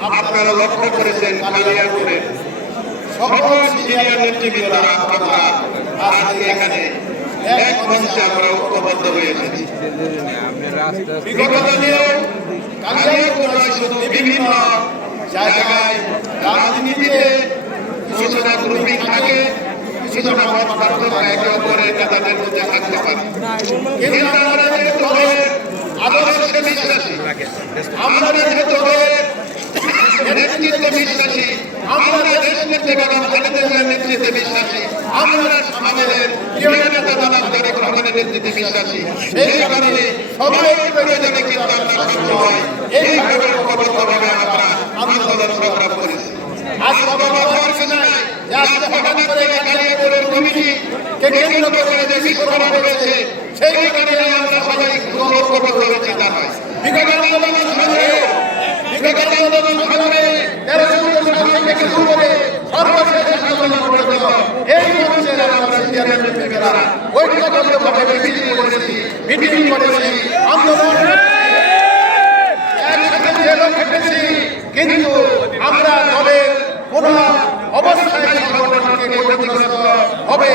আপনারা লক্ষ্য করেছেন কালিয়াপুরে সকল সিনিয়র আজকে এখানে এক মঞ্চে আমরা ঐক্যবদ্ধ বিগত কালিয়াপুর শুধু বিভিন্ন জায়গায় রাজনীতিতে কিছুটা থাকে কিছুটা মত পার্থক্য একে অপরের নেতাদের মধ্যে থাকতে পারে। কিন্তু আমরা বিশ্বাসী, আমরা যে দলের নেতৃত্বে বিশ্বাসী, আমরা দেশ নেত্রী বেগম খালেদা জিয়ার নেতৃত্বে বিশ্বাসী, আমরা আমাদের প্রিয় নেতা দাদা তারেক রহমানের নেতৃত্বে বিশ্বাসী। সেই কারণে সবাই প্রয়োজনে কিন্তু আমরা সবসময় এইভাবে ঐক্যবদ্ধভাবে আমরা আন্দোলন সংগ্রাম করেছি। আজ বাবা বাবার কিছু নাই আজকে হঠাৎ করে কালিয়াপুরের কমিটিকে কেন্দ্র করে যে বিস্ফোরণ হয়েছে সেই কারণে আমরা সবাই ঐক্যবদ্ধ হয়েছি তা নয় বিগত আন্দোলন সংগ্রামে বিগত আন্দোলন সংগ্রামে কিন্তু আমরা দলের কোন অবস্থায় হবে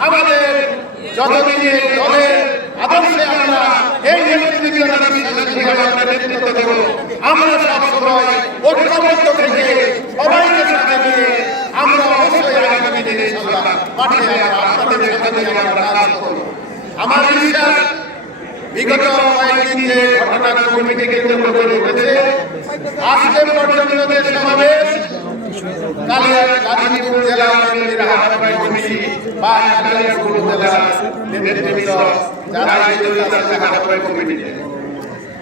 আমাদের যতদিন আদর্শে আমরা এই নেতৃত্বের আমরা নেতৃত্ব দেব। আমরা সব ঐক্যবদ্ধ থেকে সবাইকে সাথে নিয়ে আমরা অবশ্যই আগামী দিনে ইনশাআল্লাহ মাঠে আপনাদের সাথে নিয়ে আমরা কাজ করব। আমার বিশ্বাস, বিগত কয়েকদিন যে ঘটনা কমিটি কেন্দ্র করে উঠেছে আজকে পর্যন্ত যে সমাবেশ কালিয়া গাজীপুর জেলা আওয়ামী হাটাপাই কমিটি বা কালিয়াপুর জেলা নেতৃবৃন্দ যারা এই জড়িত আছে কমিটিতে।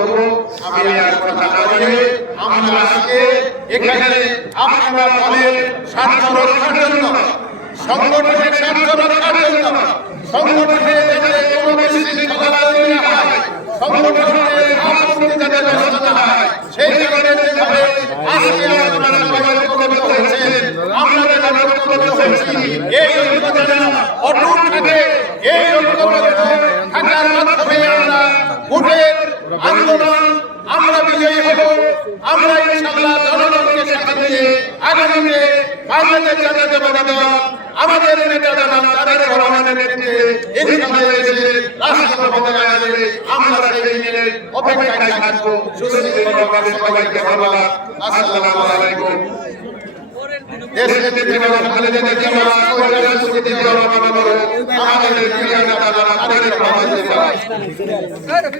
করব, আমি আমরা স্বার্থ রক্ষার জন্য, সংগঠনের সংগঠনের সেই কারণে যেভাবে আজকে আপনারা আমরা যেভাবে ঐক্যবদ্ধ হয়েছি অটুট এই ঐক্যবদ্ধ আন্দোলন আমরা বিজয়ী হব। আমরা ইনশাআল্লাহ জনগণকে সাথে নিয়ে আগামীতে বাংলাদেশ জাতীয়তাবাদী দল আমাদের নেতা জনাব তারেক রহমানের নেতৃত্বে ইনশাআল্লাহ এসে রাষ্ট্র ক্ষমতায় আসবে আমরা সেই দিনের অপেক্ষায় থাকব। সুশৃঙ্খলভাবে সবাইকে ধন্যবাদ। আসসালামু আলাইকুম। আমাদের